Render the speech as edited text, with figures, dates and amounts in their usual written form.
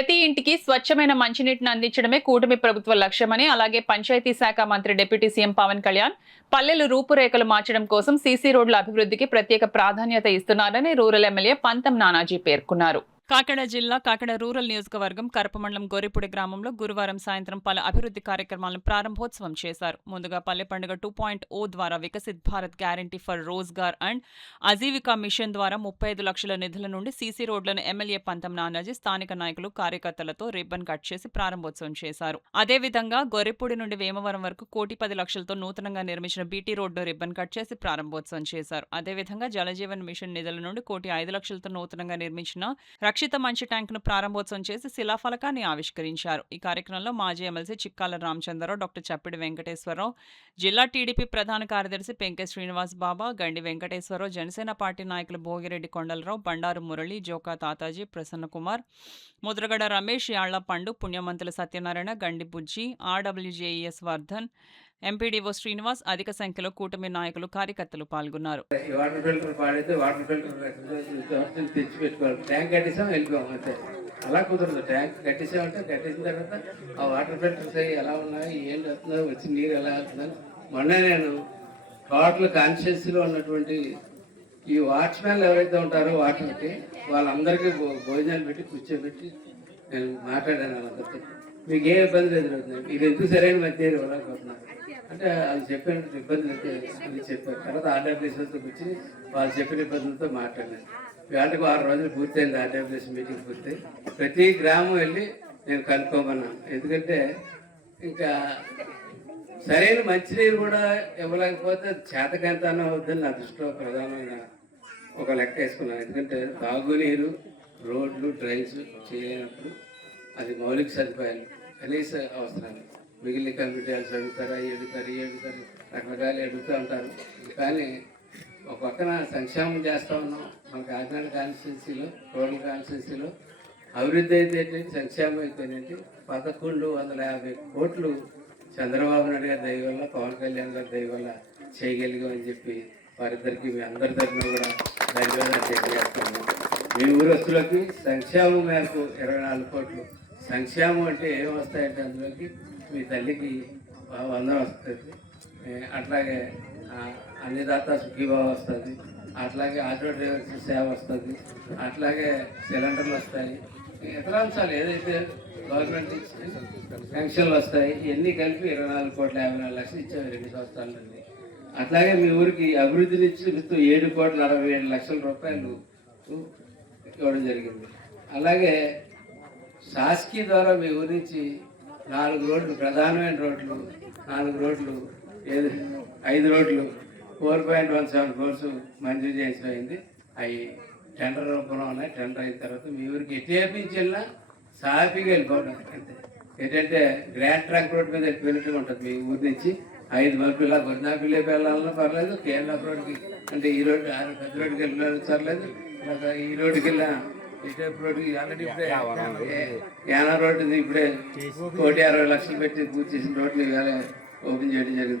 ప్రతి ఇంటికి స్వచ్ఛమైన మంచినీటిని అందించడమే కూటమి ప్రభుత్వ లక్ష్యమని, అలాగే పంచాయతీ శాఖ మంత్రి డిప్యూటీ సీఎం పవన్ కళ్యాణ్ పల్లెలు రూపురేఖలు మార్చడం కోసం సీసీ రోడ్ల అభివృద్ధికి ప్రత్యేక ప్రాధాన్యత ఇస్తున్నారని రూరల్ ఎమ్మెల్యే పంతం నానాజీ పేర్కొన్నారు. కాకినాడ జిల్లా కాకినాడ రూరల్ నియోజకవర్గం కరపమండలం గోరిపూడి గ్రామంలో గురువారం సాయంత్రం పలు అభివృద్ధి కార్యక్రమాలను ప్రారంభోత్సవం చేశారు. ముందుగా పల్లె పండుగ 2.0 ద్వారా Viksit Bharat guarantee for Rozgar and Ajeevika mission ద్వారా 35 లక్షల నిధుల నుండి సీసీ రోడ్లను ఎమ్మెల్యే పంతం నానాజీ స్థానిక నాయకులు కార్యకర్తలతో రిబ్బన్ కట్ చేసి ప్రారంభోత్సవం చేశారు. అదేవిధంగా గోరిపూడి నుండి వేమవరం వరకు 1,10,00,000తో నూతనంగా నిర్మించిన బీటీ రోడ్డు రిబ్బన్ కట్ చేసి ప్రారంభోత్సవం చేశారు. అదేవిధంగా జలజీవన్ మిషన్ నిధుల నుండి 1,05,00,000తో నూతనంగా నిర్మించిన రక్షిత మంచి ట్యాంకును ప్రారంభోత్సవం చేసి శిలాఫలకాన్ని ఆవిష్కరించారు. ఈ కార్యక్రమంలో మాజీ ఎమ్మెల్సీ చిక్కాల రామచంద్రరావు, డాక్టర్ చప్పిడి వెంకటేశ్వరరావు, జిల్లా టీడీపీ ప్రధాన కార్యదర్శి పెంకె శ్రీనివాస్ బాబా, గండి వెంకటేశ్వరరావు, జనసేన పార్టీ నాయకులు భోగిరెడ్డి కొండలరావు, బండారు మురళి, జోకా తాతాజీ, ప్రసన్నకుమార్, ముద్రగడ రమేష్, యాళ్ల పండు, పుణ్యమంతుల సత్యనారాయణ, గండి బుజ్జి, ఆర్డబ్ల్యూజేఈఎస్ వర్ధన్, ఎంపీడీఓ శ్రీనివాస్, అధిక సంఖ్యలో కూటమి నాయకులు కార్యకర్తలు పాల్గొన్నారు. వాటర్ ఫిల్టర్ పాడైతే వాటర్ ఫిల్టర్ తెచ్చిపెట్టుకోవాలి. ట్యాంక్ కట్టేసాం వెళ్ళిపోయాం అంతే. అలా కుదరదు. ట్యాంక్ కట్టేసామంటే కట్టేసిన తర్వాత ఆ వాటర్ ఫిల్టర్స్ ఎలా ఉన్నాయి, ఏం వస్తుందో, వచ్చి నీరు ఎలా వస్తుందని మొన్న నేను టోటల్ కాన్షియస్లో ఉన్నటువంటి ఈ వాచ్మ్యాన్లు ఎవరైతే ఉంటారో వాటర్కి వాళ్ళందరికీ భోజనాలు పెట్టి కూర్చోబెట్టి నేను మాట్లాడాను. వాళ్ళందరితో మీకు ఏ ఇబ్బంది ఎదురవుతుంది, ఇది ఎందుకు సరైన మధ్య ఇవ్వలేకపోతున్నారు అంటే వాళ్ళు చెప్పిన ఇబ్బందులు అని చెప్పారు. తర్వాత ఆర్డబ్ల్యూఎస్తో వచ్చి వాళ్ళు చెప్పిన ఇబ్బందులతో మాట్లాడినాను. వేటకు 6 రోజులు పూర్తయింది ఆర్డబ్ల్యూఎస్ మీటింగ్ పూర్తి. ప్రతి గ్రామం వెళ్ళి నేను కనుక్కోమన్నాను. ఎందుకంటే ఇంకా సరైన మంచినీరు కూడా ఇవ్వలేకపోతే చేతకంతానం అవుతుందని నా దృష్టిలో ప్రధానమైన ఒక లెక్క వేసుకున్నాను. ఎందుకంటే తాగునీరు, రోడ్లు, డ్రైన్స్ చేయనప్పుడు అది మౌలిక సదుపాయాలు, కనీస అవసరాలు. మిగిలిన కంప్యూటర్స్ అడుగుతారు, అవి అడుగుతారు, రకరకాలు అడుగుతూ ఉంటారు. కానీ ఒక పక్కన సంక్షేమం చేస్తూ ఉన్నాం. మన కాకినాడ కాన్స్టిట్యున్సీలో, రూరల్ కాన్స్టిట్యున్సీలో అభివృద్ధి అయితే ఏంటంటే, సంక్షేమం అయితేనేంటి 1,150 కోట్లు చంద్రబాబు నాయుడు గారి దయ వల్ల, పవన్ కళ్యాణ్ గారి దయ వల్ల చేయగలిగామని చెప్పి వారిద్దరికి మీ అందరి తరఫున కూడా ధన్యవాదాలు తెలియజేస్తున్నాం. మీ ఊరస్తులకి సంక్షేమం మేరకు 24 కోట్లు. సంక్షేమం అంటే ఏం వస్తాయంటే అందులోకి మీ తల్లికి 100 వస్తుంది, అట్లాగే అన్నదాత సుఖీభావ వస్తుంది, అట్లాగే ఆటో డ్రైవర్స్ సేవ వస్తుంది, అట్లాగే సిలిండర్లు వస్తాయి, ఇతర అంశాలు ఏదైతే గవర్నమెంట్ పెన్షన్లు వస్తాయి, ఇవన్నీ కలిపి 24,54,00,000 ఇచ్చాము 2 సంవత్సరాల నుండి. అట్లాగే మీ ఊరికి అభివృద్ధిని చూపిస్తూ 7,67,00,000 రూపాయలు ఇవ్వడం జరిగింది. అలాగే శాసకీ ద్వారా మీ ఊరి నుంచి 4 రోడ్లు, ప్రధానమైన రోడ్లు 4 రోడ్లు, 5 రోడ్లు 4.17 కోర్సు మంజూరు చేయించబడింది. అవి టెండర్ రూపంలో ఉన్నాయి. టెండర్ అయిన తర్వాత మీ ఊరికి ఎటు వెళ్ళినా సాఫీగా వెళ్ళిపోవడం. అంతే. ఏంటంటే గ్రాండ్ ట్రాక్ రోడ్ మీద వెళ్ళినట్టుగా ఉంటుంది. మీ ఊరి నుంచి 5 మలుపులా గొర్నాపిల్లే వెళ్ళాలన్నా పర్లేదు, కేరళ రోడ్కి అంటే ఈ రోడ్డు పెద్ద రోడ్డుకి వెళ్ళాలి పర్లేదు, ఈ రోడ్డుకి వెళ్ళినా ఇటేపు రోడ్డుకి ఆల్రెడీ ఇప్పుడే యానా రోడ్డు ఇప్పుడే 1,60,00,000 పెట్టి పూర్తి చేసిన రోడ్లు ఓపెన్ చేయడం జరిగింది.